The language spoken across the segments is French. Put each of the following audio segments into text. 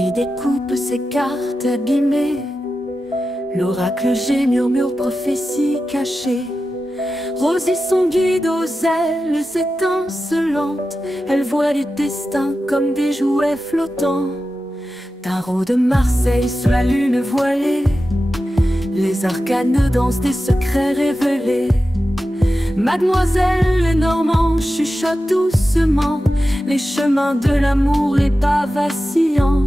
Marie découpe ses cartes abîmées. L'oracle G murmure prophétie cachée. Rosie son guide aux ailes étincelantes. Elle voit les destins comme des jouets flottants. Tarot de Marseille sous la lune voilée. Les arcanes dansent des secrets révélés. Mademoiselle Lenormand chuchote doucement les chemins de l'amour, les pas vacillants.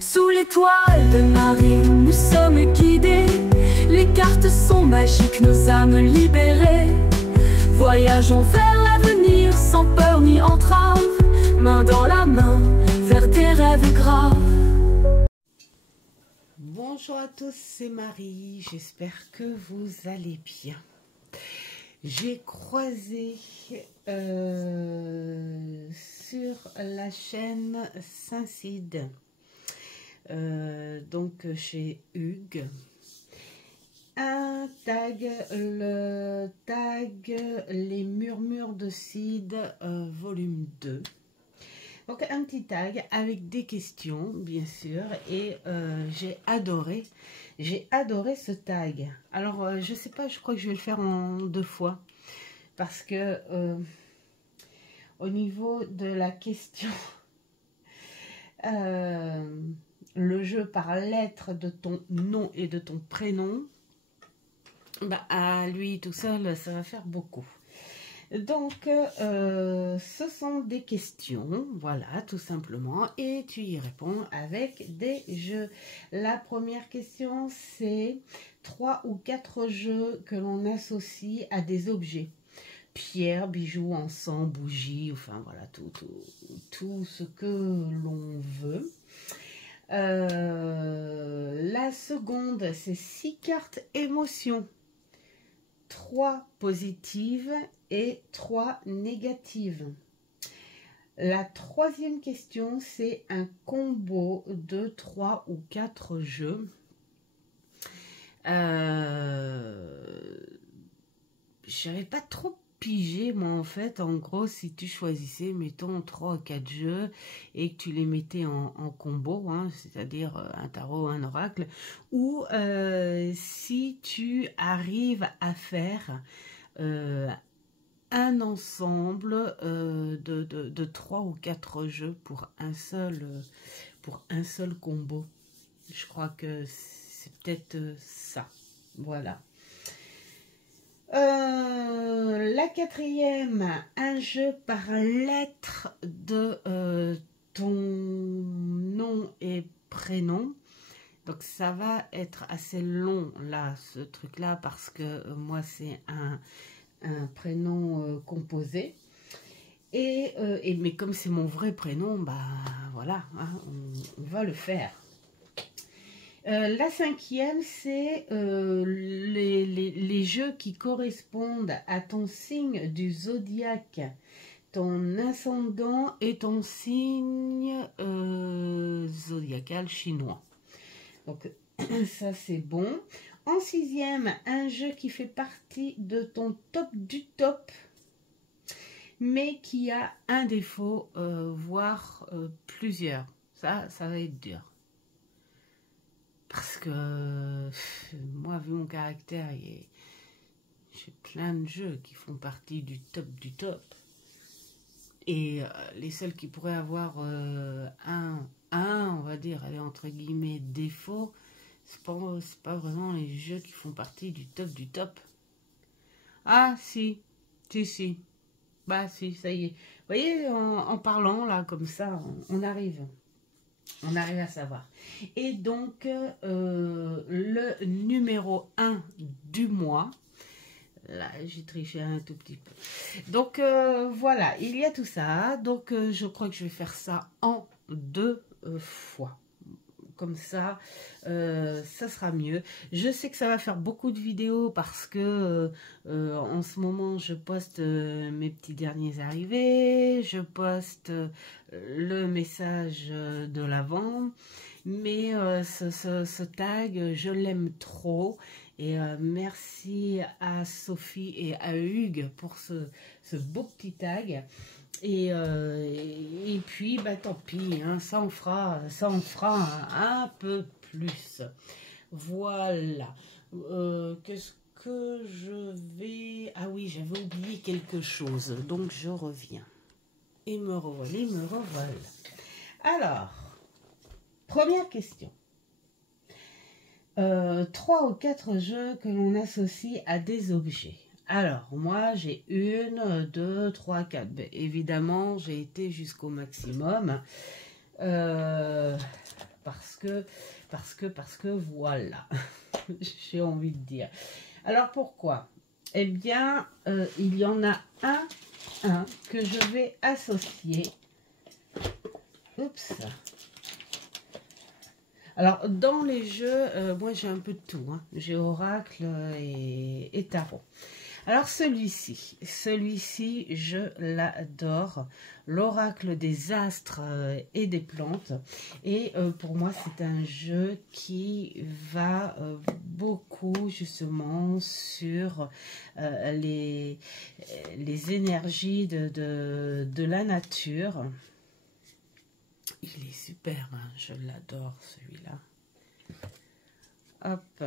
Sous l'étoile de Marie, nous sommes guidés. Les cartes sont magiques, nos âmes libérées. Voyageons vers l'avenir sans peur ni entrave, main dans la main, vers des rêves graves. Bonjour à tous, c'est Marie, j'espère que vous allez bien. J'ai croisé sur la chaîne Saint-Cide, donc chez Hugues, un tag, le tag Les Murmures de Cide, volume 2. Donc un petit tag avec des questions, bien sûr, et j'ai adoré ce tag. Alors, je sais pas, je crois que je vais le faire en 2 fois, parce que au niveau de la question, le jeu par lettre de ton nom et de ton prénom, bah, à lui tout seul, ça va faire beaucoup. Donc, ce sont des questions, voilà, tout simplement, et tu y réponds avec des jeux. La première question, c'est 3 ou 4 jeux que l'on associe à des objets. Pierres, bijoux, encens, bougies, enfin voilà, tout ce que l'on veut. La seconde, c'est 6 cartes émotions. 3 positives et 3 négatives. La troisième question, c'est un combo de 3 ou 4 jeux. J'avais pas trop pigé, moi, en fait. En gros, si tu choisissais, mettons, 3 ou 4 jeux et que tu les mettais en combo, hein, c'est-à-dire un tarot, un oracle, ou si tu arrives à faire un ensemble de 3 ou 4 jeux pour un seul combo. Je crois que c'est peut-être ça. Voilà. La quatrième, un jeu par lettre de ton nom et prénom. Donc ça va être assez long là, ce truc-là, parce que moi c'est un prénom composé. Mais comme c'est mon vrai prénom, bah voilà, hein, on va le faire. La cinquième, c'est les jeux qui correspondent à ton signe du zodiaque, ton ascendant et ton signe zodiacal chinois. Donc ça c'est bon. En sixième, un jeu qui fait partie de ton top du top, mais qui a un défaut, voire plusieurs. Ça va être dur. Parce que moi, vu mon caractère, j'ai plein de jeux qui font partie du top. Et les seuls qui pourraient avoir on va dire, allez, entre guillemets, défaut, c'est pas vraiment les jeux qui font partie du top. Ah, si. Bah, si, ça y est. Vous voyez, en parlant, là, comme ça, on arrive à savoir. Et donc, le numéro 1 du mois, là, j'ai triché un tout petit peu. Donc, voilà, il y a tout ça. Donc, je crois que je vais faire ça en 2 fois. Comme ça, ça sera mieux. Je sais que ça va faire beaucoup de vidéos parce que en ce moment, je poste mes petits derniers arrivés, je poste le message de l'avant, mais ce tag, je l'aime trop Et merci à Sophie et à Hugues pour ce beau petit tag. Et puis, bah, tant pis, hein, ça en fera un peu plus. Voilà. Qu'est-ce que je vais... Ah oui, j'avais oublié quelque chose, donc je reviens. Et me revoilà. Alors, première question. 3 ou 4 jeux que l'on associe à des objets. Alors, moi, j'ai 1, 2, 3, 4. Ben, évidemment, j'ai été jusqu'au maximum. Parce que, voilà. J'ai envie de dire. Alors, pourquoi? Eh bien, il y en a un que je vais associer. Oups. Alors, dans les jeux, moi j'ai un peu de tout. Hein. J'ai Oracle et Tarot. Alors, celui-ci, je l'adore. L'Oracle des astres et des plantes. Et pour moi, c'est un jeu qui va beaucoup justement sur les énergies de la nature. Il est superbe, hein, je l'adore celui-là. Hop.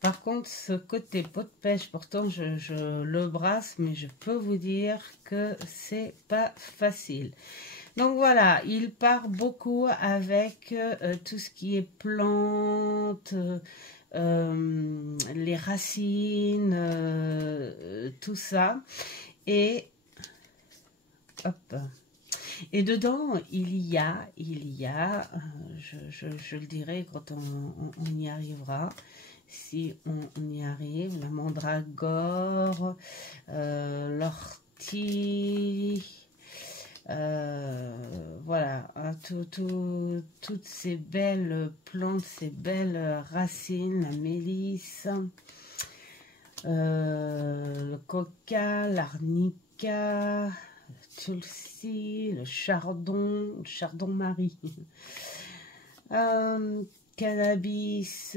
Par contre, ce côté pot de pêche, pourtant je le brasse, mais je peux vous dire que c'est pas facile. Donc voilà, il part beaucoup avec tout ce qui est plantes, les racines, tout ça. Et hop. Et dedans, il y a je le dirai quand on y arrivera, si on y arrive, la mandragore, l'ortie, voilà, hein, toutes ces belles plantes, ces belles racines, la mélisse, le coca, l'arnica, tulsi, le chardon-marie, cannabis,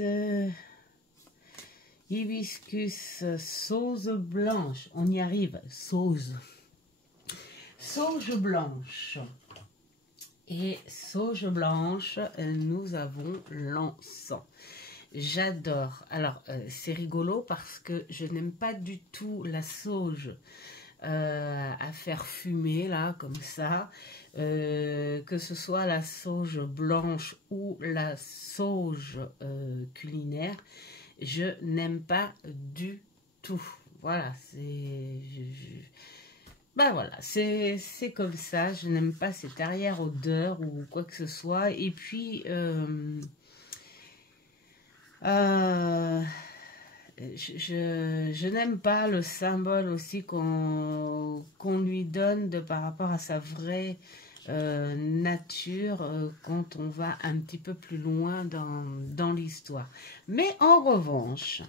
hibiscus, sauge blanche, on y arrive, sauge blanche. Et sauge blanche, nous avons l'encens. J'adore. Alors, c'est rigolo parce que je n'aime pas du tout la sauge à faire fumer là comme ça, que ce soit la sauge blanche ou la sauge culinaire, je n'aime pas du tout. Voilà, ben voilà, c'est comme ça, je n'aime pas cette arrière-odeur ou quoi que ce soit. Et puis je n'aime pas le symbole aussi qu'on lui donne par rapport à sa vraie nature quand on va un petit peu plus loin dans l'histoire. Mais en revanche,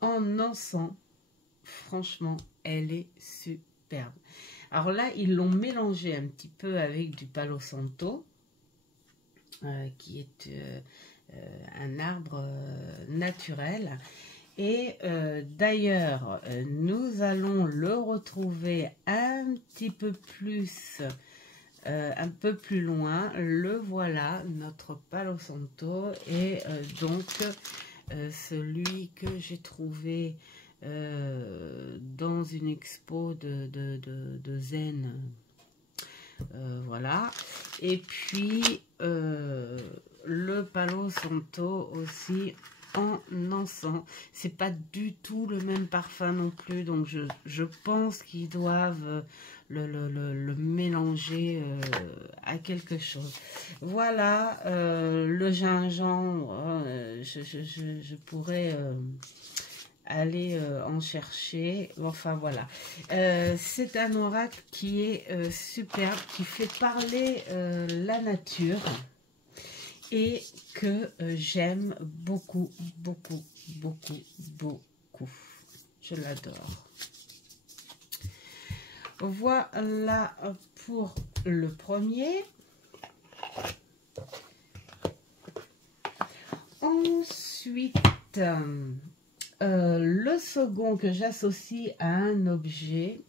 en encens, franchement, elle est superbe. Alors là, ils l'ont mélangé un petit peu avec du Palo Santo. Qui est un arbre naturel. Et d'ailleurs, nous allons le retrouver un petit peu plus, un peu plus loin. Le voilà, notre Palo Santo. Et donc, celui que j'ai trouvé dans une expo de zen. Voilà. Et puis le Palo Santo aussi en encens. C'est pas du tout le même parfum non plus, donc je pense qu'ils doivent le mélanger à quelque chose. Voilà, le gingembre, je pourrais aller en chercher. Enfin voilà, c'est un oracle qui est superbe, qui fait parler la nature et que j'aime beaucoup, beaucoup, beaucoup, beaucoup. Je l'adore. Voilà pour le premier. Ensuite, le second que j'associe à un objet,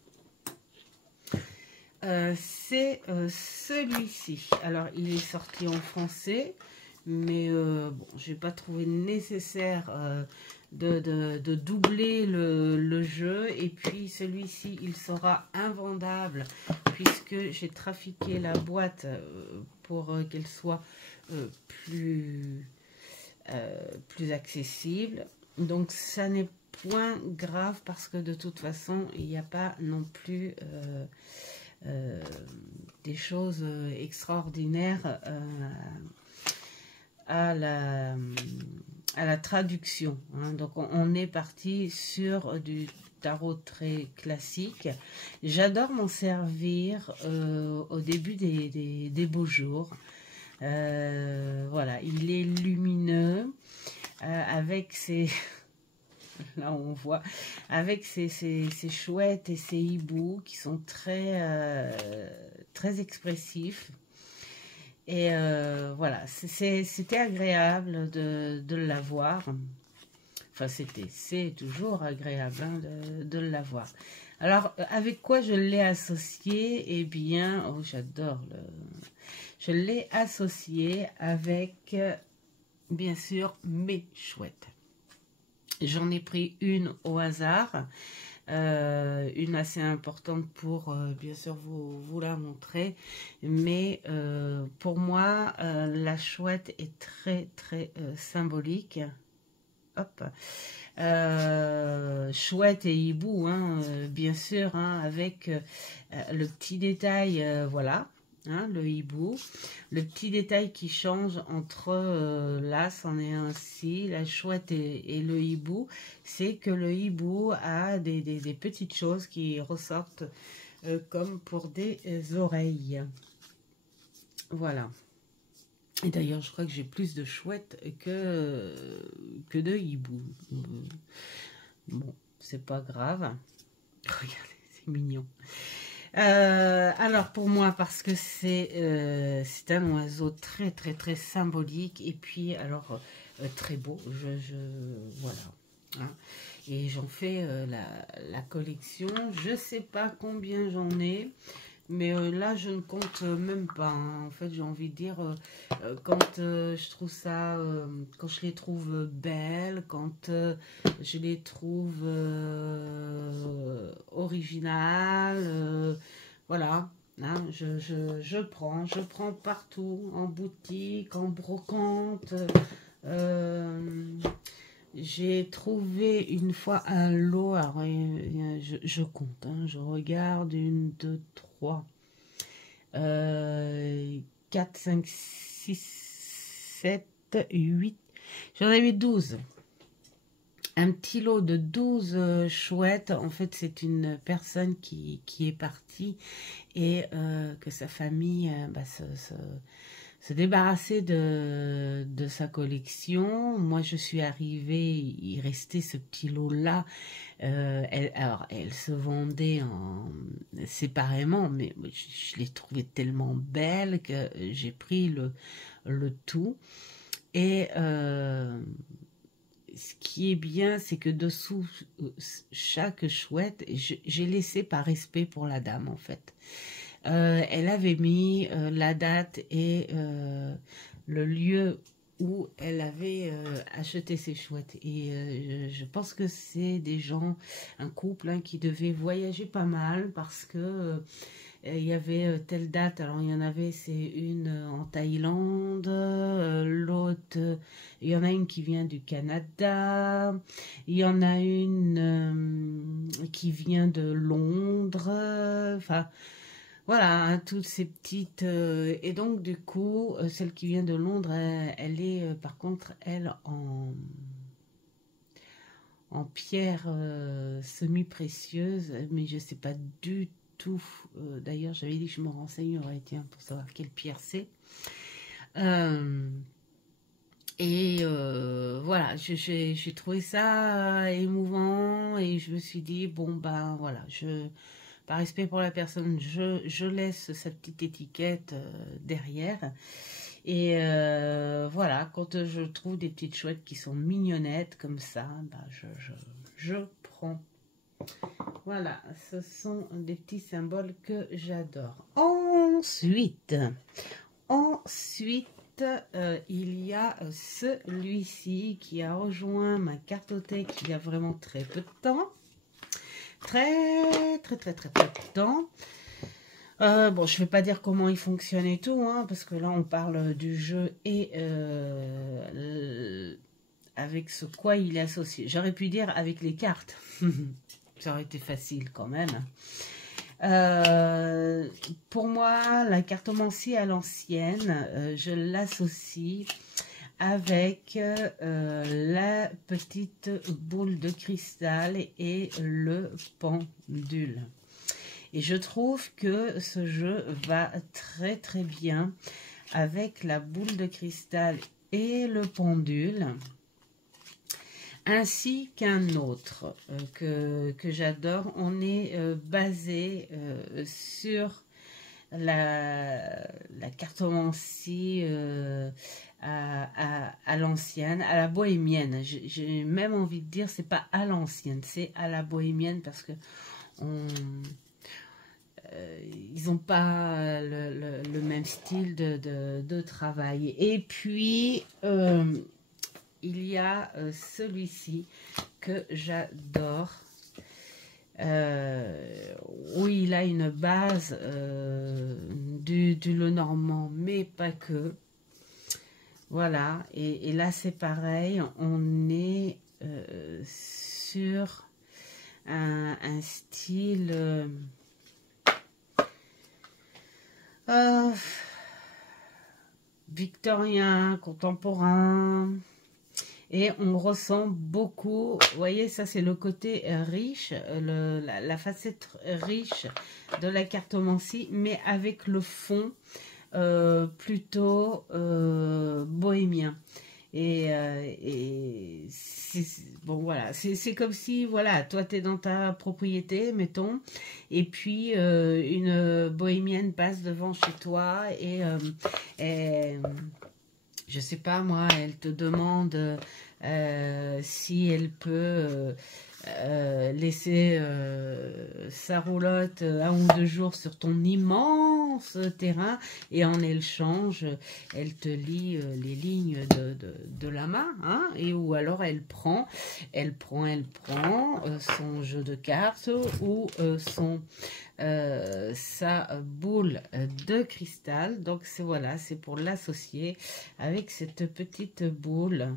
c'est celui-ci. Alors, il est sorti en français, mais bon, je n'ai pas trouvé nécessaire de doubler le jeu. Et puis, celui-ci, il sera invendable, puisque j'ai trafiqué la boîte pour qu'elle soit plus accessible. Donc, ça n'est point grave, parce que de toute façon, il n'y a pas non plus... des choses extraordinaires à la traduction, hein. Donc on est parti sur du tarot très classique. J'adore m'en servir au début des beaux jours. Voilà, il est lumineux avec ses... Là, on voit avec ces chouettes et ces hiboux qui sont très expressifs. Et voilà, c'était agréable de l'avoir. Enfin, c'est toujours agréable, hein, de l'avoir. Alors, avec quoi je l'ai associé? Eh bien, oh, j'adore je l'ai associé avec, bien sûr, mes chouettes. J'en ai pris une au hasard, une assez importante pour bien sûr vous la montrer, mais pour moi la chouette est très symbolique. Hop, chouette et hibou, hein, bien sûr, hein, avec le petit détail, voilà. Hein, le hibou, le petit détail qui change entre là, c'en est ainsi, la chouette et le hibou, c'est que le hibou a des petites choses qui ressortent comme pour des oreilles. Voilà. Et d'ailleurs, je crois que j'ai plus de chouettes que de hibou. Bon, c'est pas grave. Regardez, c'est mignon. Alors pour moi, parce que c'est un oiseau très symbolique, et puis alors très beau, voilà, hein. Et j'en fais la collection. Je sais pas combien j'en ai, mais là je ne compte même pas, hein. En fait, j'ai envie de dire, quand je trouve ça, quand je les trouve belles, quand je les trouve originales, voilà, hein, je prends partout, en boutique, en brocante. J'ai trouvé une fois un lot, alors, je compte, hein, je regarde, 1, 2, 3, 4, 5, 6, 7, 8, j'en avais 12. Un petit lot de 12 chouettes. En fait, c'est une personne qui est partie et que sa famille se débarrasser de sa collection. Moi, je suis arrivée, il restait ce petit lot-là. Elle se vendait séparément, mais je l'ai trouvée tellement belle que j'ai pris le tout. Et ce qui est bien, c'est que dessous chaque chouette, j'ai laissé par respect pour la dame, en fait. Elle avait mis la date et le lieu où elle avait acheté ses chouettes. Et je pense que c'est des gens, un couple, hein, qui devait voyager pas mal, parce que il y avait telle date. Alors il y en avait, c'est une en Thaïlande, l'autre, il y en a une qui vient du Canada, il y en a une qui vient de Londres, enfin... Voilà, hein, toutes ces petites... et donc, du coup, celle qui vient de Londres, elle est, par contre, elle, en pierre semi-précieuse, mais je ne sais pas du tout. D'ailleurs, j'avais dit que je me renseignerais, tiens, pour savoir quelle pierre c'est. Et voilà, j'ai trouvé ça émouvant, et je me suis dit, bon, ben, voilà, par respect pour la personne, je laisse sa petite étiquette derrière. Et voilà, quand je trouve des petites chouettes qui sont mignonnettes comme ça, bah, je prends. Voilà, ce sont des petits symboles que j'adore. Ensuite, il y a celui-ci qui a rejoint ma cartothèque il y a vraiment très peu de temps. Très peu de temps. Bon, je ne vais pas dire comment il fonctionne et tout, hein, parce que là, on parle du jeu et avec ce quoi il est associé. J'aurais pu dire avec les cartes. Ça aurait été facile quand même. Pour moi, la cartomancie à l'ancienne, je l'associe avec la petite boule de cristal et le pendule. Et je trouve que ce jeu va très très bien avec la boule de cristal et le pendule, ainsi qu'un autre que j'adore. On est basé sur la cartomancie à l'ancienne, à la bohémienne. J'ai même envie de dire, c'est pas à l'ancienne, c'est à la bohémienne, parce que ils n'ont pas le même style de travail. Et puis, il y a celui-ci que j'adore, où il a une base du Lenormand, mais pas que. Voilà, et là c'est pareil, on est sur un style... victorien, contemporain, et on ressent beaucoup, vous voyez, ça c'est le côté riche, la facette riche de la cartomancie, mais avec le fond plutôt bohémien. Et bon, voilà, c'est comme si, voilà, toi tu es dans ta propriété, mettons, et puis une bohémienne passe devant chez toi et je sais pas moi, elle te demande si elle peut laisser sa roulotte 1 ou 2 jours sur ton immense terrain, et en échange elle te lit les lignes de la main, hein, et ou alors elle prend son jeu de cartes ou sa boule de cristal. Donc c'est, voilà, c'est pour l'associer avec cette petite boule.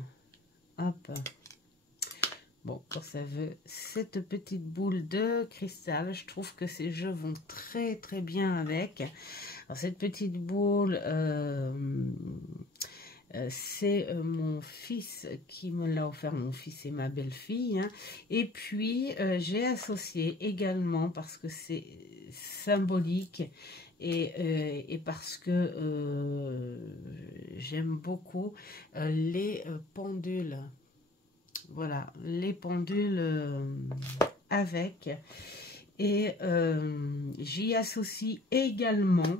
Hop. Bon, quand ça veut, cette petite boule de cristal, je trouve que ces jeux vont très très bien avec. Alors, cette petite boule, c'est mon fils qui me l'a offert, mon fils et ma belle-fille, hein. Et puis, j'ai associé également, parce que c'est symbolique, et parce que j'aime beaucoup les pendules. Voilà, les pendules avec. Et j'y associe également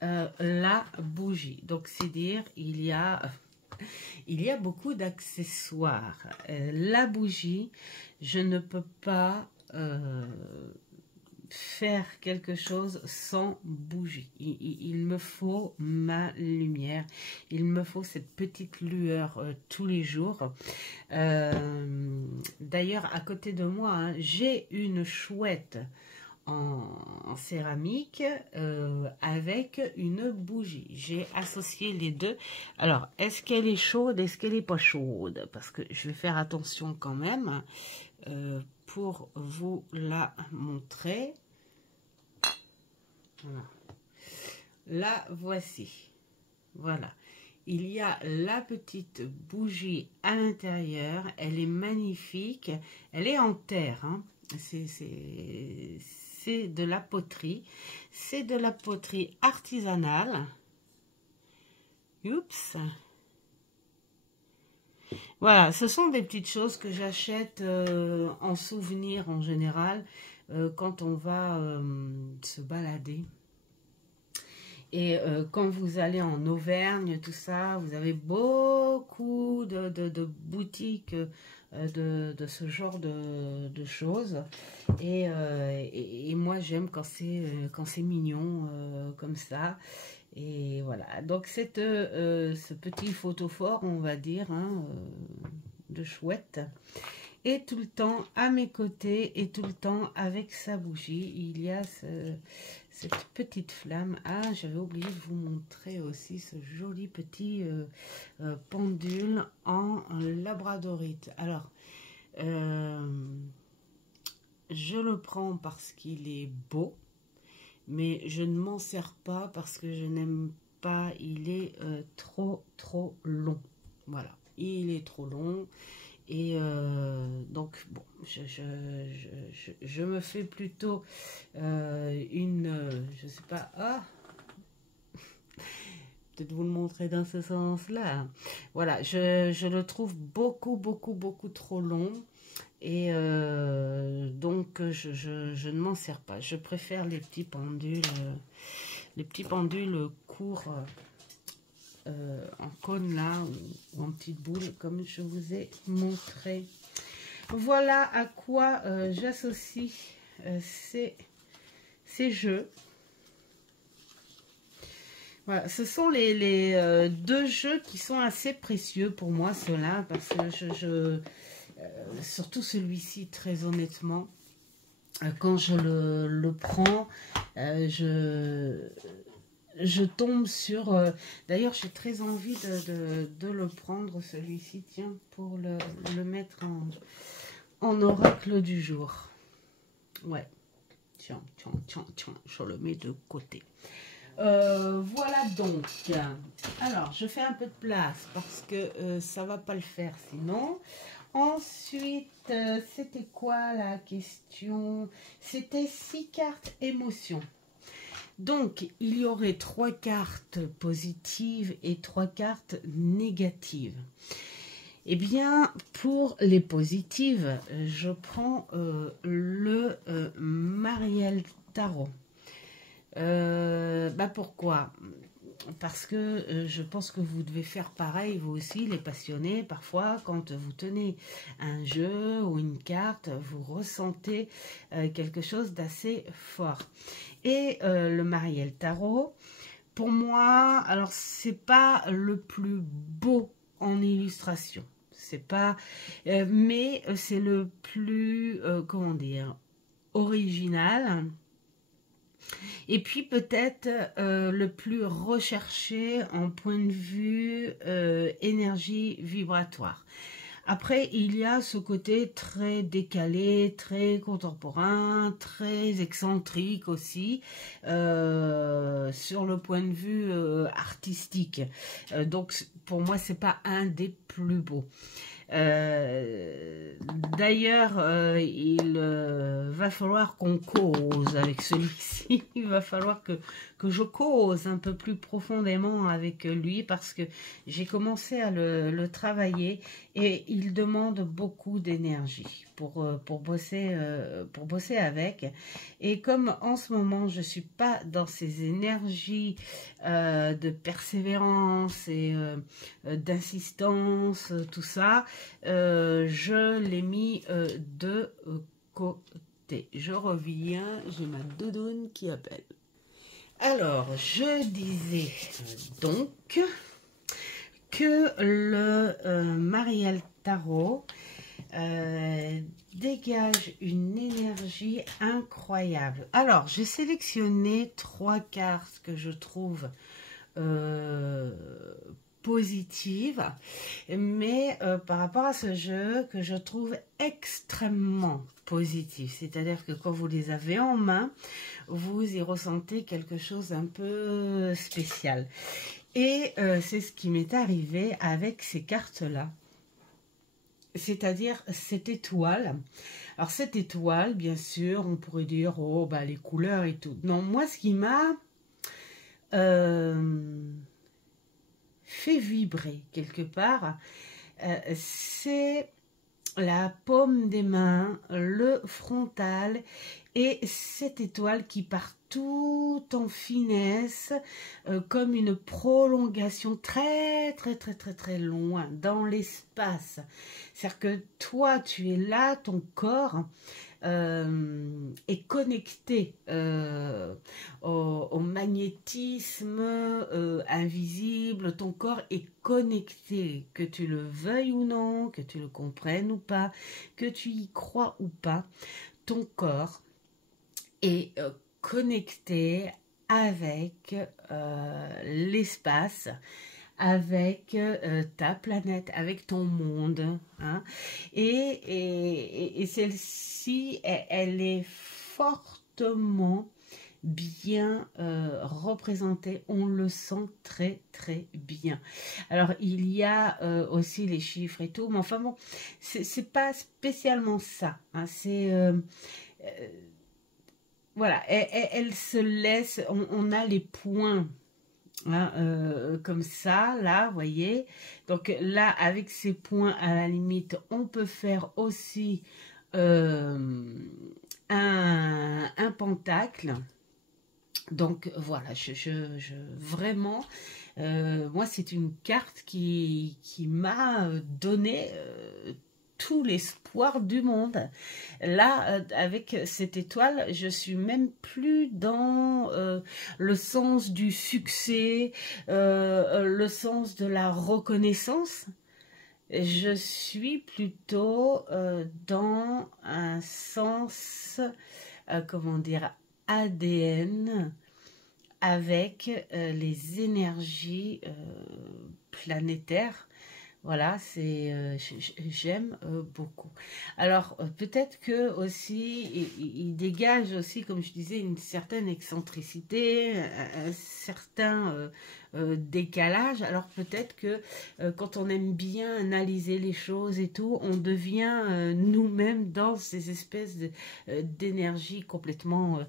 la bougie. Donc, c'est dire, il y a beaucoup d'accessoires. La bougie, je ne peux pas faire quelque chose sans bougie. Il me faut ma lumière, il me faut cette petite lueur tous les jours. D'ailleurs, à côté de moi, hein, j'ai une chouette en céramique avec une bougie. J'ai associé les deux. Alors, est-ce qu'elle est chaude, est-ce qu'elle n'est pas chaude? Parce que je vais faire attention quand même pour vous la montrer. Voilà. La voici. Voilà. Il y a la petite bougie à l'intérieur. Elle est magnifique. Elle est en terre, hein. C'est de la poterie. C'est de la poterie artisanale. Oups. Voilà, ce sont des petites choses que j'achète en souvenir en général quand on va se balader. Et quand vous allez en Auvergne, tout ça, vous avez beaucoup de boutiques de ce genre de choses. Et moi, j'aime quand c'est mignon comme ça. Et voilà. Donc, ce petit photophore, on va dire, hein, de chouette, et tout le temps à mes côtés et tout le temps avec sa bougie. Il y a cette petite flamme. Ah, j'avais oublié de vous montrer aussi ce joli petit pendule en labradorite. Alors, je le prends parce qu'il est beau, mais je ne m'en sers pas parce que je n'aime pas. Il est trop long. Voilà, il est trop long. Et donc, bon, je me fais plutôt je sais pas, peut-être vous le montrer dans ce sens-là. Voilà, je le trouve beaucoup trop long. Et donc, je ne m'en sers pas. Je préfère les petits pendules courts en cône là, ou en petite boule, comme je vous ai montré. Voilà à quoi j'associe ces jeux. Voilà, ce sont les deux jeux qui sont assez précieux pour moi, ceux-là, parce que surtout celui-ci, très honnêtement, quand je le prends, je tombe sur... D'ailleurs, j'ai très envie de le prendre, celui-ci, tiens, pour le mettre en oracle du jour. Ouais. Tiens, je le mets de côté. Voilà donc. Alors, je fais un peu de place parce que ça va pas le faire sinon. Ensuite, c'était quoi la question? C'était 6 cartes émotions. Donc, il y aurait 3 cartes positives et 3 cartes négatives. Eh bien, pour les positives, je prends le Mariel Tarot. Pourquoi? Parce que je pense que vous devez faire pareil, vous aussi, les passionnés. Parfois, quand vous tenez un jeu ou une carte, vous ressentez quelque chose d'assez fort. Et le Mariel Tarot, pour moi, alors c'est pas le plus beau en illustration. C'est pas, mais c'est le plus, comment dire, original. Et puis peut-être le plus recherché en point de vue énergie vibratoire. Après, il y a ce côté très décalé, très contemporain, très excentrique aussi, sur le point de vue artistique. Donc, pour moi, c'est pas un des plus beaux. D'ailleurs, il va falloir qu'on cause avec celui-ci. Il va falloir que je cause un peu plus profondément avec lui parce que j'ai commencé à le travailler et il demande beaucoup d'énergie pour bosser avec. Et comme en ce moment, je suis pas dans ces énergies de persévérance et d'insistance, tout ça, je l'ai mis de côté. Je reviens, j'ai ma doudoune qui appelle. Alors, je disais donc que le Mariel Tarot dégage une énergie incroyable. Alors, j'ai sélectionné 3 cartes que je trouve positives, mais par rapport à ce jeu que je trouve extrêmement positif, c'est-à-dire que quand vous les avez en main, vous y ressentez quelque chose un peu spécial. Et c'est ce qui m'est arrivé avec ces cartes-là. C'est-à-dire cette étoile. Alors cette étoile, bien sûr, on pourrait dire, oh, bah les couleurs et tout. Non, moi ce qui m'a fait vibrer quelque part, c'est la paume des mains, le frontal Et cette étoile qui part tout en finesse, comme une prolongation très loin dans l'espace. C'est-à-dire que toi, tu es là, ton corps est connecté au magnétisme invisible. Ton corps est connecté, que tu le veuilles ou non, que tu le comprennes ou pas, que tu y crois ou pas. Ton corps est connecté avec l'espace, avec ta planète, avec ton monde. Hein. Et celle-ci, elle est fortement bien représentée, on le sent très bien. Alors il y a aussi les chiffres et tout, mais enfin bon, c'est pas spécialement ça. Hein. C'est voilà, elle se laisse, on a les points. Hein, comme ça, là, vous voyez. Donc là, avec ces points, à la limite, on peut faire aussi un pentacle. Donc voilà, vraiment, moi c'est une carte qui m'a donné tout l'espoir du monde. Là, avec cette étoile, je suis même plus dans le sens du succès, le sens de la reconnaissance. Je suis plutôt dans un sens, comment dire, ADN, avec les énergies planétaires. Voilà, j'aime beaucoup. Alors peut-être que aussi il dégage aussi, comme je disais, une certaine excentricité, un certain décalage. Alors peut-être que quand on aime bien analyser les choses et tout, on devient nous-mêmes dans ces espèces d'énergie complètement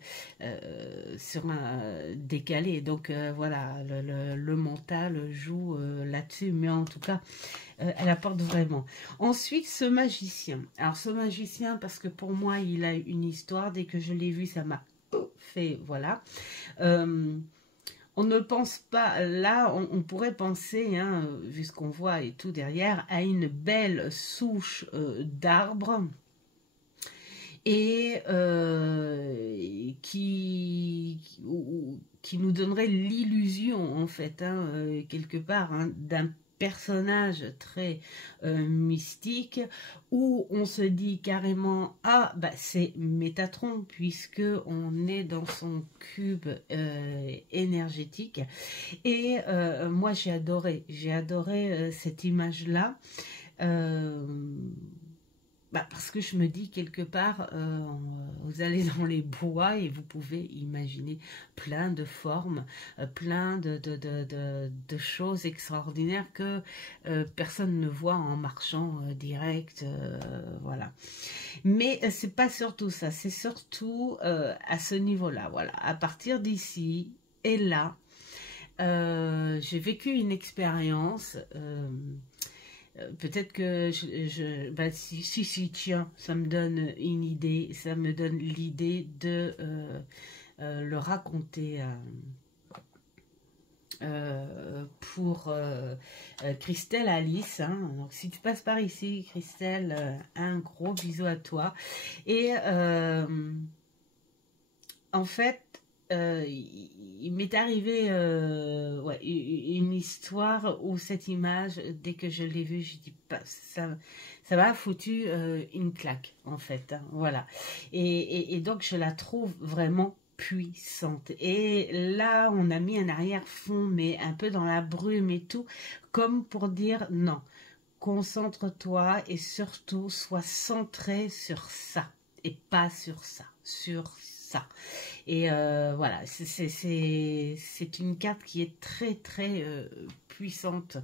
décalée. Donc voilà, le mental joue là-dessus, mais en tout cas, elle apporte vraiment. Ensuite, ce magicien. Alors ce magicien, parce que pour moi, il a une histoire. Dès que je l'ai vu, ça m'a fait, voilà. On ne pense pas, là, on pourrait penser, hein, vu ce qu'on voit et tout derrière, à une belle souche d'arbre et qui nous donnerait l'illusion, en fait, hein, quelque part, hein, d'un personnage très mystique, où on se dit carrément, ah bah c'est Métatron, puisque on est dans son cube énergétique. Et moi j'ai adoré cette image là, parce que je me dis quelque part, vous allez dans les bois et vous pouvez imaginer plein de formes, plein de choses extraordinaires que personne ne voit en marchant direct, voilà. Mais c'est pas surtout ça, c'est surtout à ce niveau-là, voilà. À partir d'ici et là, j'ai vécu une expérience. Peut-être que si, tiens, ça me donne une idée, ça me donne l'idée de le raconter pour Christelle Alice. Hein. Donc, si tu passes par ici, Christelle, un gros bisou à toi. Et en fait, il m'est arrivé ouais, une histoire où cette image, dès que je l'ai vue, j'ai dit ça m'a foutu une claque, en fait. Hein, voilà. Et donc, je la trouve vraiment puissante. Et là, on a mis un arrière-fond, mais un peu dans la brume et tout, comme pour dire non. Concentre-toi et surtout, sois centré sur ça et pas sur ça, sur ça. Et voilà, c'est une carte qui est très puissante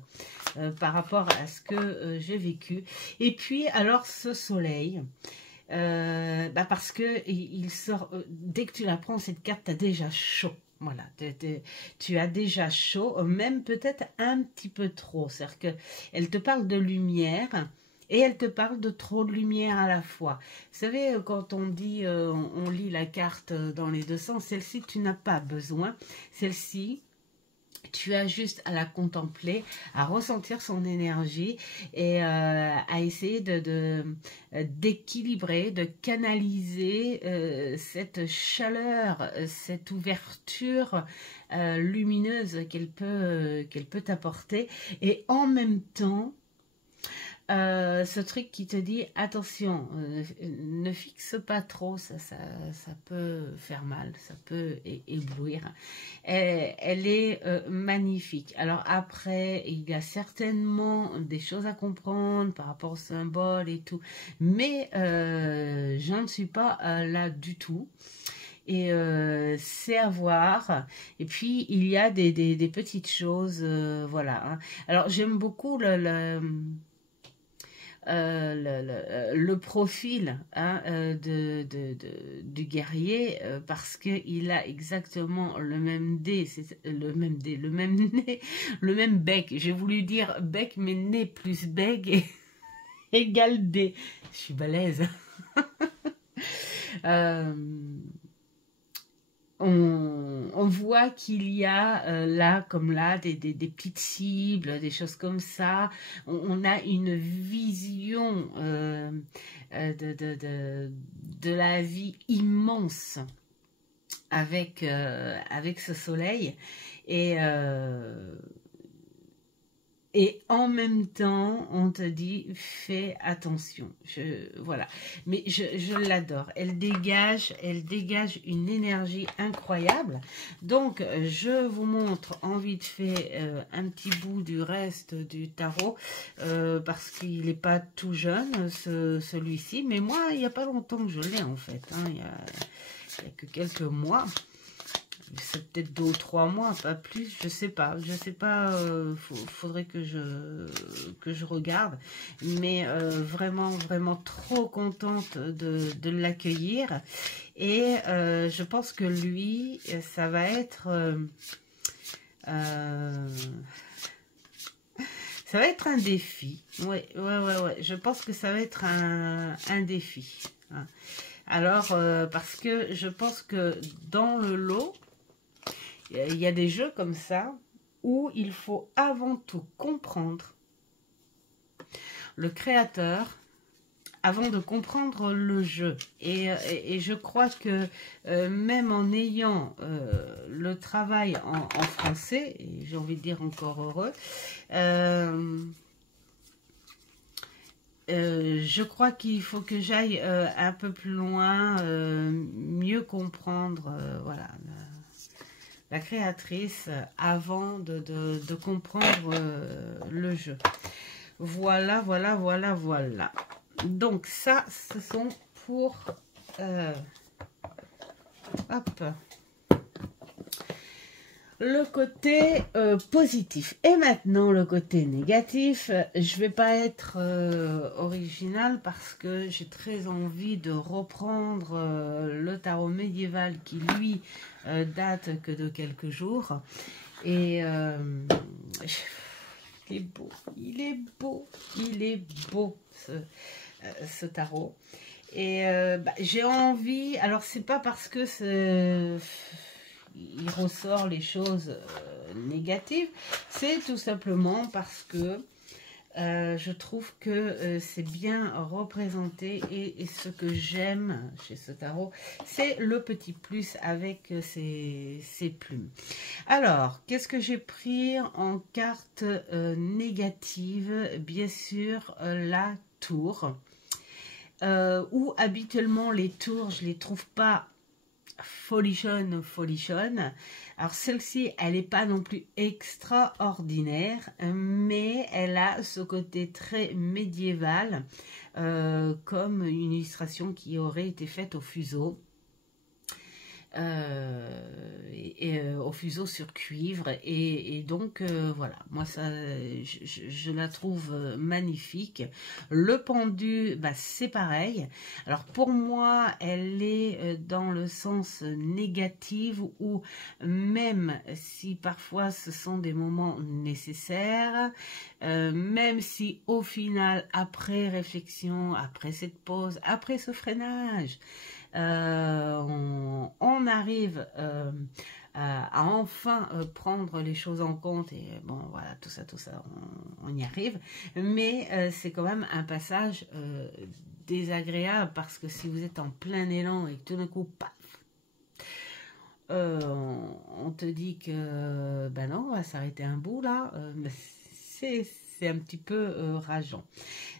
par rapport à ce que j'ai vécu. Et puis alors ce soleil, parce que il sort, dès que tu la prends cette carte, tu as déjà chaud. Voilà, tu as déjà chaud, même peut-être un petit peu trop. C'est-à-dire qu'elle te parle de lumière Et elle te parle de trop de lumière à la fois. Vous savez, quand on dit, on lit la carte dans les deux sens, celle-ci, tu n'as pas besoin. Celle-ci, tu as juste à la contempler, à ressentir son énergie et à essayer d'équilibrer, de canaliser cette chaleur, cette ouverture lumineuse qu'elle peut t'apporter. Et en même temps, ce truc qui te dit attention, ne fixe pas trop, ça peut faire mal, ça peut éblouir. Elle est magnifique. Alors après, il y a certainement des choses à comprendre par rapport au symbole et tout, mais je ne suis pas là du tout. Et c'est à voir. Et puis il y a des petites choses, voilà. Hein. Alors j'aime beaucoup le profil hein, du guerrier parce qu'il a exactement le même dé, le même nez, le même bec. J'ai voulu dire bec, mais nez plus bec égale dé. Je suis balèze. On voit qu'il y a là comme là des petites cibles, des choses comme ça. On a une vision de la vie immense avec ce soleil et en même temps, on te dit, fais attention. Voilà. Mais je l'adore. Elle dégage une énergie incroyable. Donc, je vous montre en vite fait un petit bout du reste du tarot parce qu'il n'est pas tout jeune, celui-ci. Mais moi, il n'y a pas longtemps que je l'ai en fait. Hein. Il y a que quelques mois. C'est peut-être 2 ou 3 mois, pas plus, je sais pas, faudrait que je regarde, mais vraiment trop contente de l'accueillir, et je pense que lui, ça va être un défi, ouais, je pense que ça va être un défi, hein. Alors, parce que je pense que dans le lot, il y a des jeux comme ça où il faut avant tout comprendre le créateur avant de comprendre le jeu. Et je crois que même en ayant le travail en français, et j'ai envie de dire encore heureux, je crois qu'il faut que j'aille un peu plus loin, mieux comprendre voilà, la créatrice avant de comprendre le jeu. Voilà. Donc ça, ce sont pour hop, le côté positif. Et maintenant, le côté négatif. Je vais pas être original parce que j'ai très envie de reprendre le tarot médiéval qui, lui, date que de quelques jours. Et il est beau ce tarot. Et j'ai envie, alors c'est pas parce que il ressort les choses négatives, c'est tout simplement parce que je trouve que c'est bien représenté, et ce que j'aime chez ce tarot, c'est le petit plus avec ses plumes. Alors, qu'est-ce que j'ai pris en carte négative? Bien sûr, la tour. Où habituellement les tours, je les trouve pas folichonne. Alors celle-ci, elle n'est pas non plus extraordinaire, mais elle a ce côté très médiéval, comme une illustration qui aurait été faite au fuseau. au fuseau sur cuivre et donc voilà, moi ça je la trouve magnifique. Le pendu, bah, c'est pareil. Alors pour moi elle est dans le sens négatif, ou même si parfois ce sont des moments nécessaires, même si au final, après réflexion, après cette pause, après ce freinage, on arrive à enfin prendre les choses en compte, et bon voilà, tout ça on y arrive, mais c'est quand même un passage désagréable, parce que si vous êtes en plein élan et que tout d'un coup paf, on te dit que ben non, on va s'arrêter un bout là, c'est un petit peu rageant.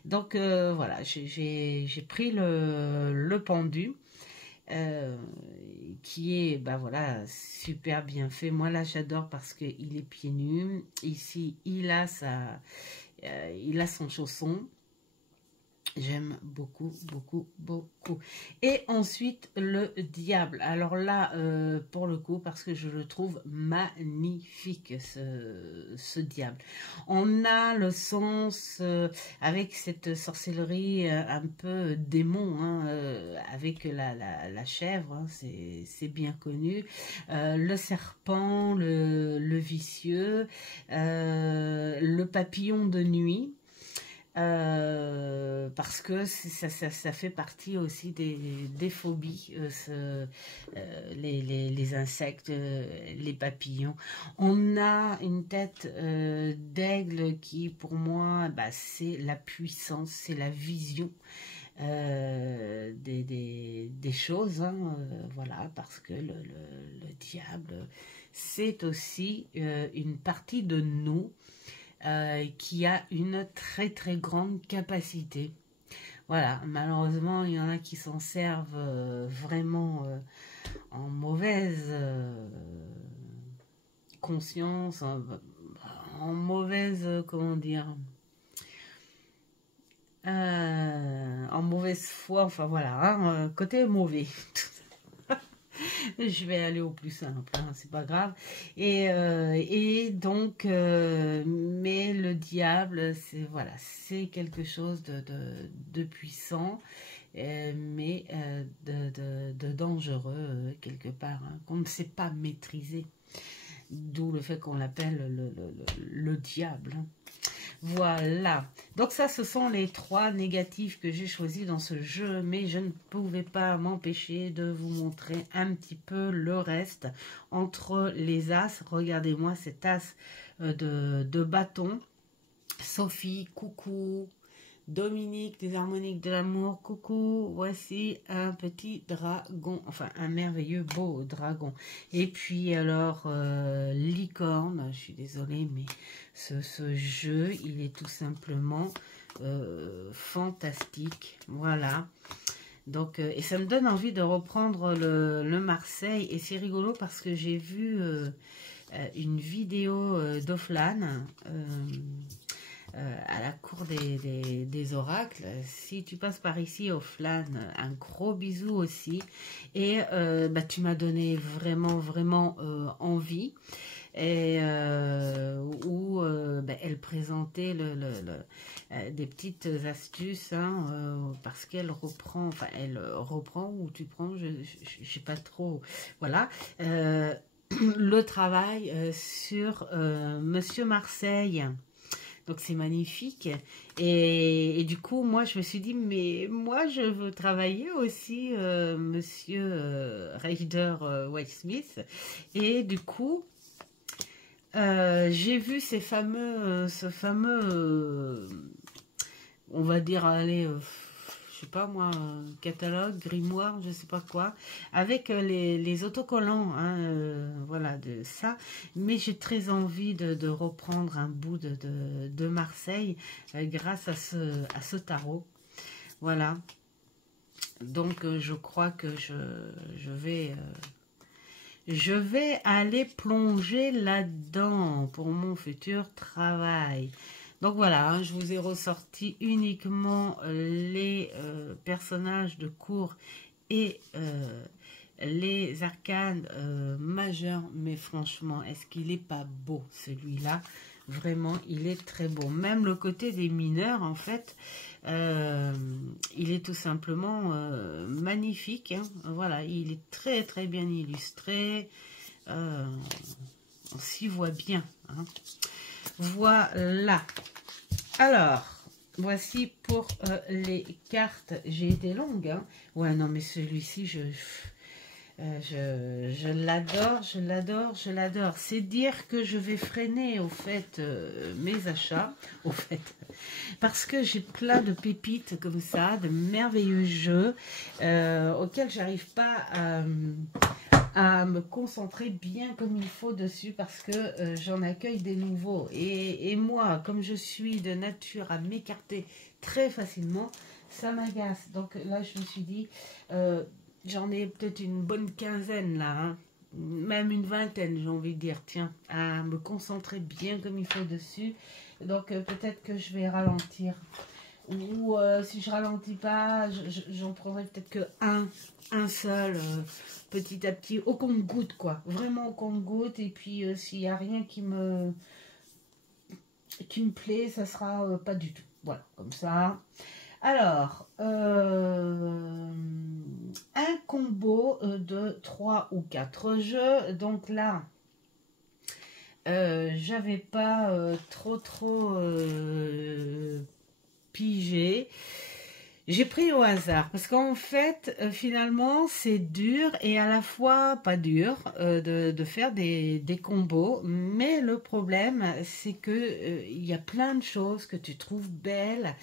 Donc voilà, j'ai pris le pendu, euh, qui est bah voilà, super bien fait. Moi là j'adore parce qu'il est pieds nus. Ici il a son chausson. J'aime beaucoup, beaucoup, beaucoup. Et ensuite, le diable. Alors là, pour le coup, parce que je le trouve magnifique, ce diable. On a le sens, avec cette sorcellerie un peu démon, hein, avec la chèvre, hein, c'est bien connu. Le serpent, le vicieux, le papillon de nuit. Parce que ça fait partie aussi des phobies, les insectes, les papillons. On a une tête d'aigle qui, pour moi, bah, c'est la puissance, c'est la vision des choses, hein, voilà, parce que le diable, c'est aussi une partie de nous, qui a une très très grande capacité. Voilà, malheureusement, il y en a qui s'en servent vraiment en mauvaise conscience, en mauvaise, comment dire, en mauvaise foi, enfin voilà, hein, côté mauvais. Je vais aller au plus simple, hein, c'est pas grave. Et donc, mais le diable, c'est voilà, c'est quelque chose de puissant, mais de dangereux quelque part, hein, qu'on ne sait pas maîtriser. D'où le fait qu'on l'appelle le diable, hein. Voilà, donc ça ce sont les 3 négatifs que j'ai choisis dans ce jeu, mais je ne pouvais pas m'empêcher de vous montrer un petit peu le reste. Entre les as, regardez-moi cet as de bâton. Sophie, coucou. Dominique des harmoniques de l'amour, coucou, voici un petit dragon, enfin un merveilleux beau dragon. Et puis alors licorne, je suis désolée, mais ce jeu, il est tout simplement fantastique, voilà. Donc, et ça me donne envie de reprendre le Marseille, et c'est rigolo parce que j'ai vu une vidéo d'Offlan, à la cour des oracles. Si tu passes par ici, Offlan, un gros bisou aussi. Et bah, tu m'as donné vraiment, vraiment envie. Et où bah, elle présentait des petites astuces, hein, parce qu'elle reprend, enfin elle reprend ou tu prends, je sais pas trop, voilà. Le travail sur Monsieur Marseille. Donc c'est magnifique. Et du coup, moi, je me suis dit, mais moi, je veux travailler aussi, Monsieur Ryder White Smith. Et du coup, j'ai vu ce fameux, on va dire, allez, je sais pas moi, catalogue, grimoire, je sais pas quoi, avec les autocollants, hein, voilà, de ça. Mais j'ai très envie de reprendre un bout de Marseille grâce à ce tarot. Voilà. Donc je crois que je vais aller plonger là-dedans pour mon futur travail. Donc voilà, hein, je vous ai ressorti uniquement les personnages de cours et les arcanes majeures, mais franchement, est-ce qu'il est pas beau celui-là? Vraiment, il est très beau. Même le côté des mineurs, en fait, il est tout simplement magnifique. Hein. Voilà, il est très très bien illustré. On s'y voit bien. Hein. Voilà. Alors, voici pour les cartes. J'ai été longue. Hein. Ouais, non, mais celui-ci, je l'adore, je l'adore, je l'adore. C'est dire que je vais freiner, au fait, mes achats, au fait, parce que j'ai plein de pépites comme ça, de merveilleux jeux auxquels j'arrive pas à me concentrer bien comme il faut dessus, parce que j'en accueille des nouveaux. Et moi, comme je suis de nature à m'écarter très facilement, ça m'agace. Donc là, je me suis dit... j'en ai peut-être une bonne quinzaine là, hein. Même une vingtaine, j'ai envie de dire, tiens, à me concentrer bien comme il faut dessus. Donc peut-être que je vais ralentir. Ou si je ralentis pas, j'en prendrai peut-être que un seul, petit à petit, au compte-goutte quoi. Vraiment au compte-goutte. Et puis s'il n'y a rien qui me plaît, ça sera pas du tout. Voilà, comme ça. Alors, un combo de 3 ou 4 jeux. Donc là, j'avais pas trop pigé. J'ai pris au hasard parce qu'en fait, finalement, c'est dur et à la fois pas dur de faire des combos. Mais le problème, c'est que il y a plein de choses que tu trouves belles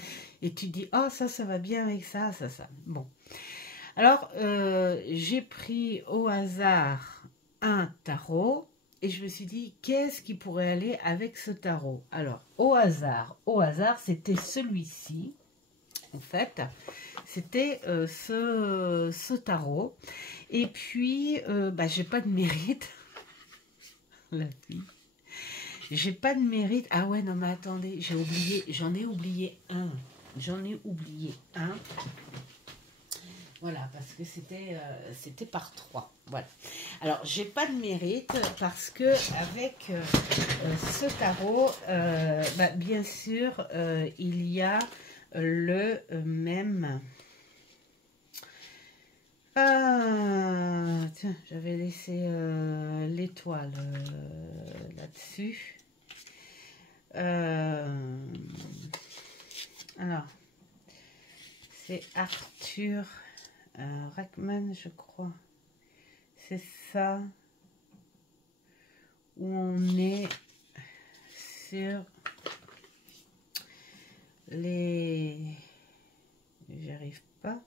et tu dis, oh, ça va bien avec ça, ça. Bon. Alors, j'ai pris au hasard un tarot et je me suis dit, qu'est-ce qui pourrait aller avec ce tarot? Alors, au hasard, c'était celui-ci. En fait, c'était ce tarot. Et puis, j'ai pas de mérite. La vie. J'ai pas de mérite. Ah ouais, non mais attendez, j'en ai oublié un. Voilà, parce que c'était par 3. Voilà. Alors, j'ai pas de mérite parce que avec ce tarot, bien sûr, il y a le même. Tiens, j'avais laissé l'étoile là-dessus. Alors, c'est Arthur Rachman, je crois. C'est ça où on est sur les... J'arrive pas.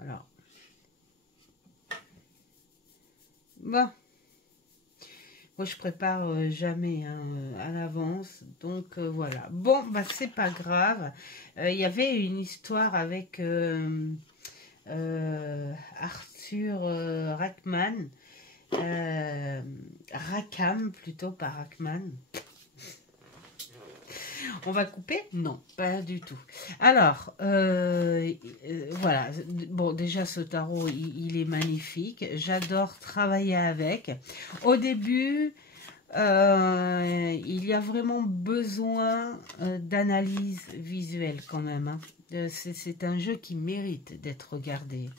Alors. Bon. Moi, je prépare jamais hein, à l'avance. Donc, voilà. Bon, c'est pas grave. Il y avait une histoire avec Arthur Rachman. Rackham, plutôt, pas Rachman. On va couper? Non, pas du tout. Alors, voilà. Bon, déjà, ce tarot, il est magnifique. J'adore travailler avec. Au début, il y a vraiment besoin d'analyse visuelle quand même. Hein. C'est un jeu qui mérite d'être regardé.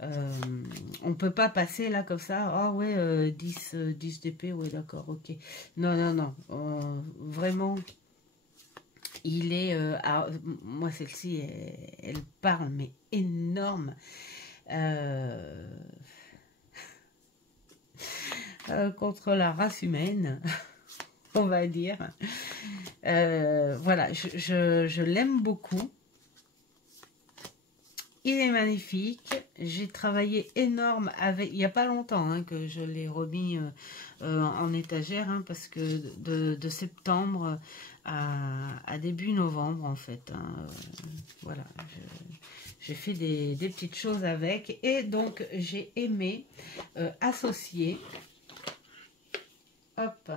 On ne peut pas passer là comme ça. Ah ouais, 10 d'épée, ouais d'accord, ok. Non. Vraiment... Il est, moi celle-ci, elle parle, mais énorme. Contre la race humaine, on va dire. Voilà, je l'aime beaucoup. Il est magnifique. J'ai travaillé énorme avec... Il n'y a pas longtemps hein, que je l'ai remis en étagère, hein, parce que de septembre à début novembre, en fait. Hein, voilà, j'ai fait des petites choses avec. Et donc, j'ai aimé associer... Hop.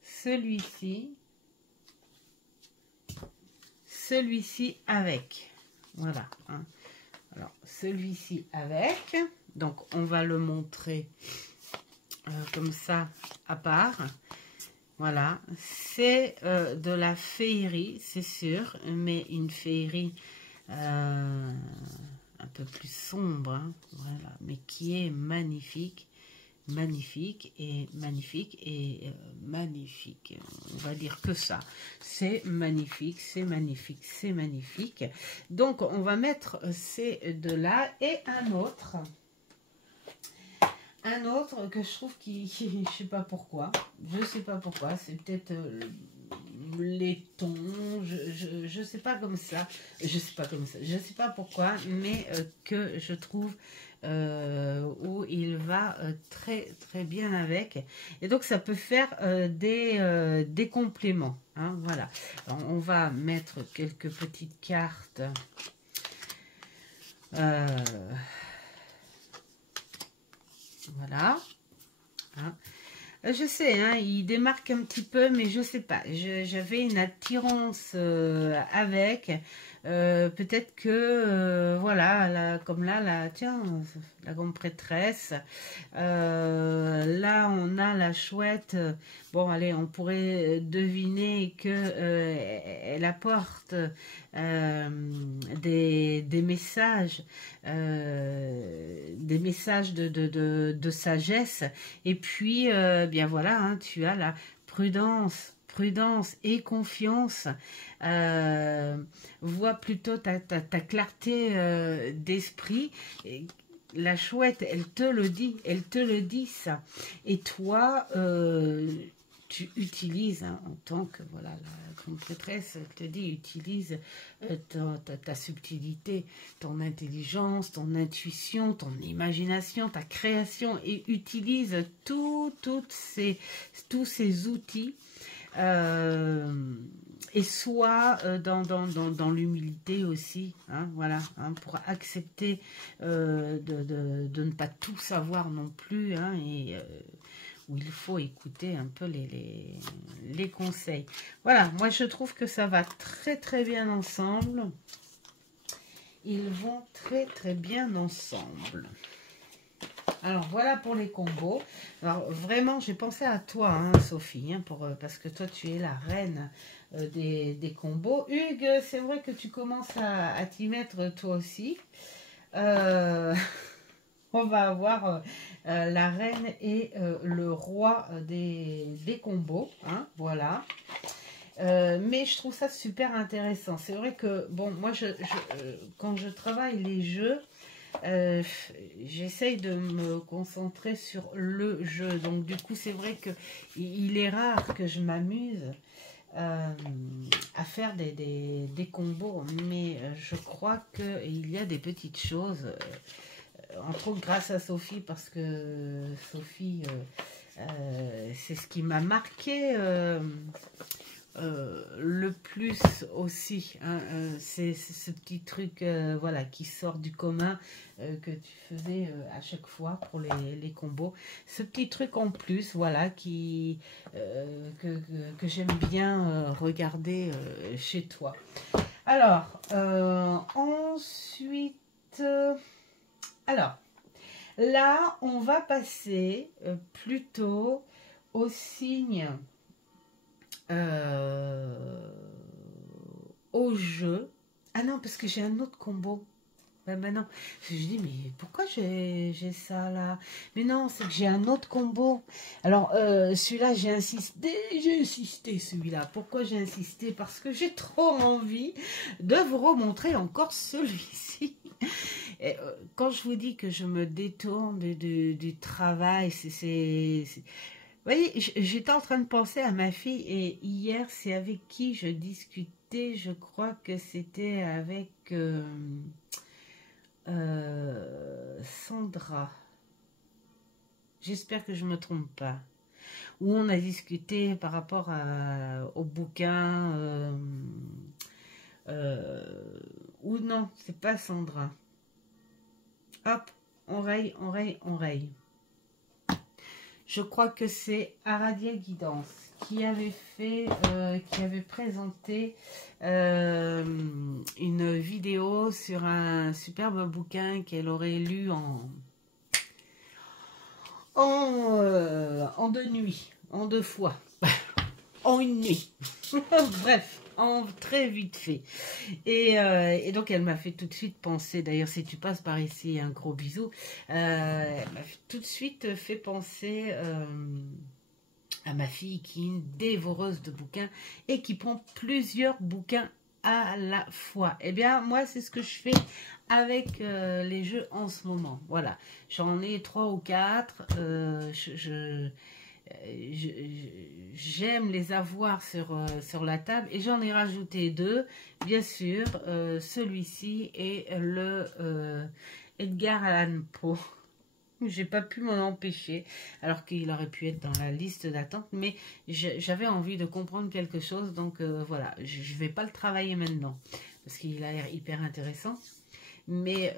Celui-ci avec... Voilà. Hein. Alors, celui-ci avec. Donc, on va le montrer comme ça, à part. Voilà. C'est de la féerie, c'est sûr. Mais une féerie un peu plus sombre. Hein, voilà. Mais qui est magnifique. Magnifique et magnifique et magnifique. On va dire que ça. C'est magnifique, c'est magnifique, c'est magnifique. Donc, on va mettre ces deux-là et un autre. Un autre que je trouve qui je sais pas pourquoi. Je sais pas pourquoi. C'est peut-être les tons. Je sais pas comme ça. Je sais pas comme ça. Je sais pas pourquoi. Mais que je trouve où il va très très bien avec, et donc ça peut faire des compléments, hein, voilà. Alors, on va mettre quelques petites cartes voilà, hein. Je sais, hein, il démarque un petit peu, mais je sais pas. J'avais une attirance avec. Peut-être que, voilà, comme là, tiens, la grande prêtresse. Là, on a la chouette. Bon, allez, on pourrait deviner que elle apporte des messages, de sagesse. Et puis, bien voilà, hein, tu as la prudence et confiance. Vois plutôt ta clarté d'esprit. La chouette, elle te le dit ça. Et toi, tu utilises, hein, en tant que, voilà, la grande prêtresse, elle te dit, utilise ta subtilité, ton intelligence, ton intuition, ton imagination, ta création, et utilise tous ces outils, et sois dans l'humilité aussi, hein, voilà, hein, pour accepter de ne pas tout savoir non plus, hein, et où il faut écouter un peu les conseils. Voilà, moi je trouve que ça va très très bien ensemble. Ils vont très très bien ensemble. Alors voilà pour les combos. Alors vraiment, j'ai pensé à toi, hein, Sophie, hein, parce que toi tu es la reine des combos. Hugues, c'est vrai que tu commences à t'y mettre toi aussi. On va avoir la reine et le roi des combos, hein, voilà. Mais je trouve ça super intéressant. C'est vrai que, bon, moi, quand je travaille les jeux, j'essaye de me concentrer sur le jeu. Donc, du coup, c'est vrai que il est rare que je m'amuse à faire des combos. Mais je crois qu'il y a des petites choses... entre autres grâce à Sophie, parce que Sophie, c'est ce qui m'a marqué le plus aussi, hein, c'est ce petit truc voilà, qui sort du commun que tu faisais à chaque fois pour les combos. Ce petit truc en plus, voilà, que j'aime bien regarder chez toi. Alors, ensuite... alors, là, on va passer plutôt au signe, au jeu. Ah non, parce que j'ai un autre combo. Ben maintenant, je dis, mais pourquoi j'ai ça là? Mais non, c'est que j'ai un autre combo. Alors, celui-là, j'ai insisté celui-là. Pourquoi j'ai insisté? Parce que j'ai trop envie de vous remontrer encore celui-ci. Et, quand je vous dis que je me détourne du travail, vous voyez, j'étais en train de penser à ma fille, et hier, c'est avec qui je discutais? Je crois que c'était avec... Sandra, j'espère que je me trompe pas, où on a discuté par rapport au bouquin, ou non, c'est pas Sandra. Hop, on raye. Je crois que c'est Aradia Guidance qui avait fait, qui avait présenté une vidéo vidéo sur un superbe bouquin qu'elle aurait lu en 2 nuits, en 2 fois, en 1 nuit. Bref, en très vite fait. Et donc, elle m'a fait tout de suite penser, d'ailleurs, si tu passes par ici, un gros bisou, elle m'a tout de suite fait penser à ma fille qui est une dévoreuse de bouquins et qui prend plusieurs bouquins à la fois. Eh bien, moi, c'est ce que je fais avec les jeux en ce moment. Voilà, j'en ai 3 ou 4. J'aime les avoir sur la table et j'en ai rajouté 2, bien sûr, celui-ci et le Edgar Allan Poe. J'ai pas pu m'en empêcher, alors qu'il aurait pu être dans la liste d'attente, mais j'avais envie de comprendre quelque chose, donc voilà, je vais pas le travailler maintenant, parce qu'il a l'air hyper intéressant. Mais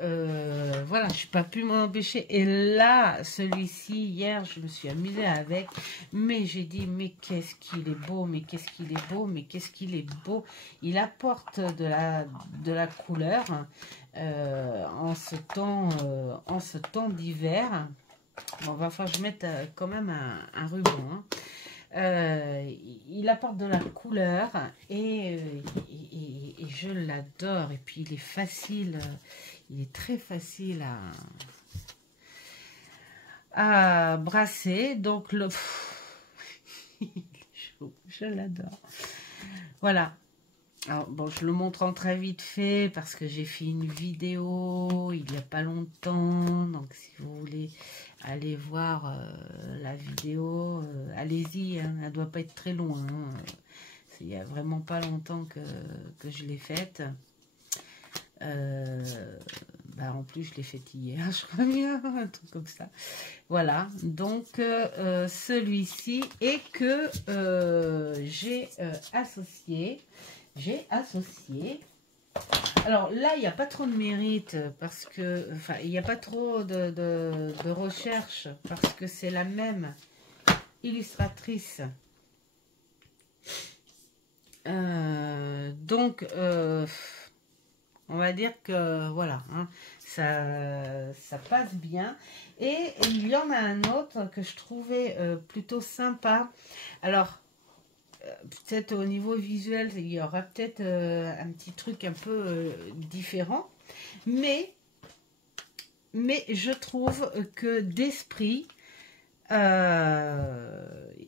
voilà, je n'ai pas pu m'en empêcher. Et là, celui-ci, hier, je me suis amusée avec. Mais j'ai dit, mais qu'est-ce qu'il est beau, mais qu'est-ce qu'il est beau, mais qu'est-ce qu'il est beau. Il apporte de la couleur en ce temps d'hiver. Bon, va falloir que je mette quand même un ruban. Il apporte de la couleur et je l'adore. Et puis il est facile, il est très facile à brasser. Donc il est chaud, je l'adore. Voilà. Alors, bon, je le montre en très vite fait parce que j'ai fait une vidéo il n'y a pas longtemps. Donc, si vous voulez aller voir la vidéo, allez-y. Hein, elle ne doit pas être très loin. Hein. Il n'y a vraiment pas longtemps que je l'ai faite. En plus, je l'ai faite hier, je crois bien. Un truc comme ça. Voilà. Donc, celui-ci et que j'ai associé. Alors là, il n'y a pas trop de mérite parce que, enfin, il n'y a pas trop de recherche parce que c'est la même illustratrice. Donc, on va dire que voilà, hein, ça passe bien. Et il y en a un autre que je trouvais plutôt sympa. Alors, peut-être au niveau visuel, il y aura peut-être un petit truc un peu différent. Mais je trouve que d'esprit,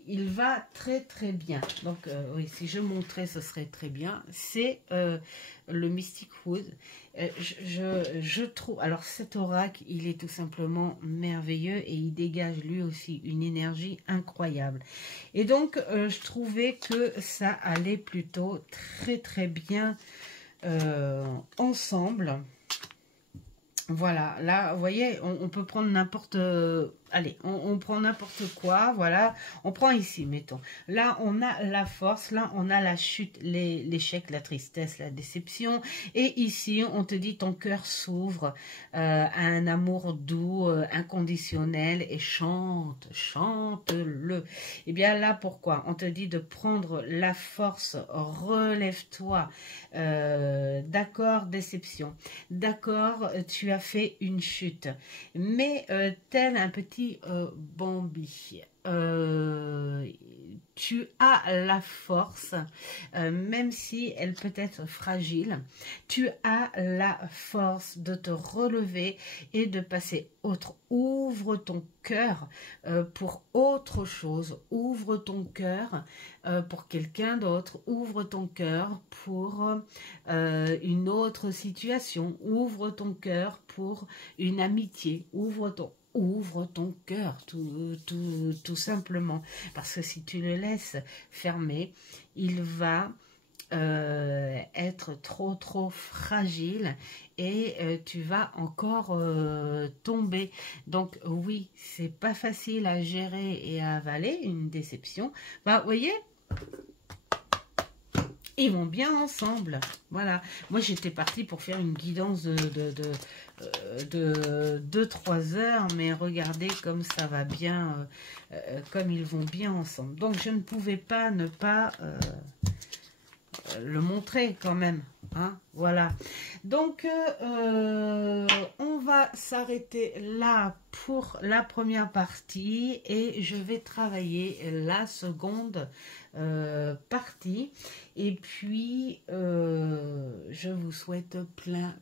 il va très très bien. Donc oui, si je montrais, ce serait très bien. C'est le Mystic Wood. Je trouve, alors cet oracle, il est tout simplement merveilleux et il dégage lui aussi une énergie incroyable. Et donc je trouvais que ça allait plutôt très très bien ensemble. Voilà, là, vous voyez, on peut prendre n'importe... allez, on prend n'importe quoi, voilà. On prend ici, mettons. Là, on a la force, là, on a la chute, l'échec, la tristesse, la déception. Et ici, on te dit, ton cœur s'ouvre à un amour doux, inconditionnel, et chante-le. Eh bien, là, pourquoi? On te dit de prendre la force, relève-toi. D'accord, déception. D'accord, tu as fait une chute, mais tel un petit Bambi, tu as la force, même si elle peut être fragile, tu as la force de te relever et de passer autre. Ouvre ton cœur pour autre chose, ouvre ton cœur pour quelqu'un d'autre, ouvre ton cœur pour une autre situation, ouvre ton cœur pour une amitié, ouvre ton cœur, tout simplement. Parce que si tu le laisses fermer, il va être trop fragile et tu vas encore tomber. Donc oui, c'est pas facile à gérer et à avaler une déception. Bah, vous voyez, ils vont bien ensemble. Voilà. Moi, j'étais partie pour faire une guidance de 2-3 heures, mais regardez comme ça va bien, comme ils vont bien ensemble. Donc, je ne pouvais pas ne pas le montrer quand même. Hein, Voilà. Donc, on va s'arrêter là pour la première partie et je vais travailler la seconde partie. Et puis, je vous souhaite plein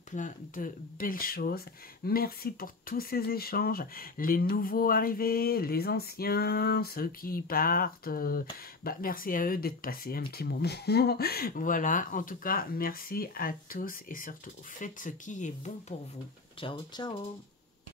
de belles choses. Merci pour tous ces échanges, les nouveaux arrivés, les anciens, ceux qui partent. Merci à eux d'être passés un petit moment. Voilà, en tout cas, merci à tous et surtout, faites ce qui est bon pour vous. Ciao, ciao.